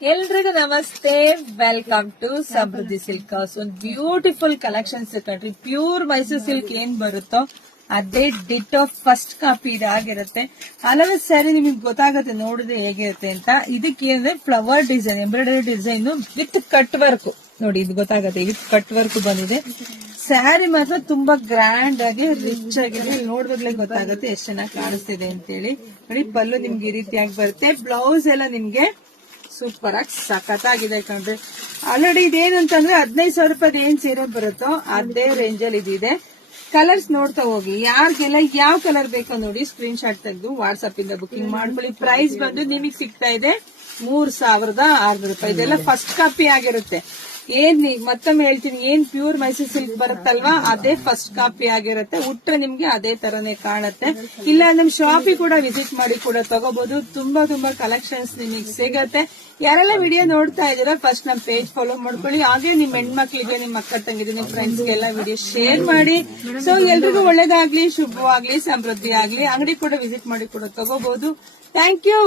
ಎಲ್ರಿಗೂ ನಮಸ್ತೆ, welcome to Samruddhi Silk House. ಒಂದು ಬ್ಯೂಟಿಫುಲ್ ಕಲೆಕ್ಷನ್ಸ್ ಕಂಡ್ರಿ. ಪ್ಯೂರ್ ಮೈಸೂರು ಸಿಲ್ಕ್ ಏನ್ ಬರುತ್ತೋ ಅದೇ ಡಿಟೋ ಫಸ್ಟ್ ಕಾಪಿ ಇದಾಗಿರುತ್ತೆ. ಹಲವು ಸ್ಯಾರಿ ನಿಮಗೆ ಗೊತ್ತಾಗುತ್ತೆ ನೋಡಿದ್ರೆ ಹೇಗಿರುತ್ತೆ ಅಂತ. ಇದಕ್ಕೆ ಏನಂದ್ರೆ flower design, embroidery design with cut work ನೋಡಿ, ಇದು ಗೊತ್ತಾಗುತ್ತೆ. ವಿತ್ ಕಟ್ ವರ್ಕ್ ಬಂದಿದೆ. ಸ್ಯಾರಿ ಮಾತ್ರ ತುಂಬಾ ಗ್ರ್ಯಾಂಡ್ ಆಗಿ ರಿಚ್ ಆಗಿದೆ. ನೋಡಿದಾಗ್ಲೇ ಗೊತ್ತಾಗುತ್ತೆ ಎಷ್ಟು ಚೆನ್ನಾಗಿ ಕಾಣಿಸ್ತಿದೆ ಅಂತ ಹೇಳಿ. ನೋಡಿ, ಪಲ್ಲು ನಿಮ್ಗೆ ಈ ರೀತಿಯಾಗಿ ಬರುತ್ತೆ. ಬ್ಲೌಸ್ ಎಲ್ಲ ನಿಮ್ಗೆ ಸೂಪರ್ ಆಗಿ ಸಖತ್ತಾಗಿದೆ ಕಣ್ರಿ. ಆಲ್ರೆಡಿ ಇದೇನಂತಂದ್ರೆ 15,000 ರೂಪಾಯಿ ಏನ್ ಸೀರೆ ಬರುತ್ತೋ ಅದೇ ರೇಂಜ್ ಅಲ್ಲಿ ಇದಿದೆ. ಕಲರ್ಸ್ ನೋಡ್ತಾ ಹೋಗಿ. ಯಾರಿಗೆಲ್ಲ ಯಾವ ಕಲರ್ ಬೇಕೋ ನೋಡಿ ಸ್ಕ್ರೀನ್ ಶಾಟ್ ತೆಗೆದು ವಾಟ್ಸ್ಆಪ್ ಇಂದ ಬುಕಿಂಗ್ ಮಾಡ್ಕೊಳ್ಳಿ. ಪ್ರೈಸ್ ಬಂದು ನಿಮಗೆ ಸಿಗ್ತಾ ಇದೆ 3,600 ರೂಪಾಯಿ. ಇದೆಲ್ಲ ಫಸ್ಟ್ ಕಾಪಿ ಆಗಿರುತ್ತೆ. ಏನ್ ಮತ್ತೊಮ್ಮೆ ಹೇಳ್ತೀನಿ, ಏನ್ ಪ್ಯೂರ್ ಮೈಸೂರು ಸಿಲ್ಕ್ ಬರುತ್ತಲ್ವಾ ಅದೇ ಫಸ್ಟ್ ಕಾಪಿ ಆಗಿರುತ್ತೆ. ಉಟ್ರೆ ನಿಮ್ಗೆ ಅದೇ ತರನೇ ಕಾಣುತ್ತೆ. ಇಲ್ಲ ನಮ್ ಶಾಪಿಗೆ ಕೂಡ ವಿಸಿಟ್ ಮಾಡಿ ಕೂಡ ತಗೋಬಹುದು. ತುಂಬಾ ಕಲೆಕ್ಷನ್ಸ್ ನಿಮಗೆ ಸಿಗತ್ತೆ. ಯಾರೆಲ್ಲ ವಿಡಿಯೋ ನೋಡ್ತಾ ಇದೀರಾ ಫಸ್ಟ್ ನಮ್ ಪೇಜ್ ಫಾಲೋ ಮಾಡ್ಕೊಳ್ಳಿ. ಹಾಗೆ ನಿಮ್ ಹೆಣ್ಮಕ್ಳಿಗೆ, ನಿಮ್ ಅಕ್ಕ ತಂಗಿಗೆ, ನಿಮ್ ಫ್ರೆಂಡ್ಸ್ಗೆಲ್ಲ ವಿಡಿಯೋ ಶೇರ್ ಮಾಡಿ. ಸೊ ಎಲ್ರಿಗೂ ಒಳ್ಳೇದಾಗ್ಲಿ, ಶುಭವಾಗ್ಲಿ, ಸಮೃದ್ಧಿ ಆಗ್ಲಿ. ಅಂಗಡಿ ಕೂಡ ವಿಸಿಟ್ ಮಾಡಿ ಕೂಡ ತಗೋಬಹುದು. Thank you.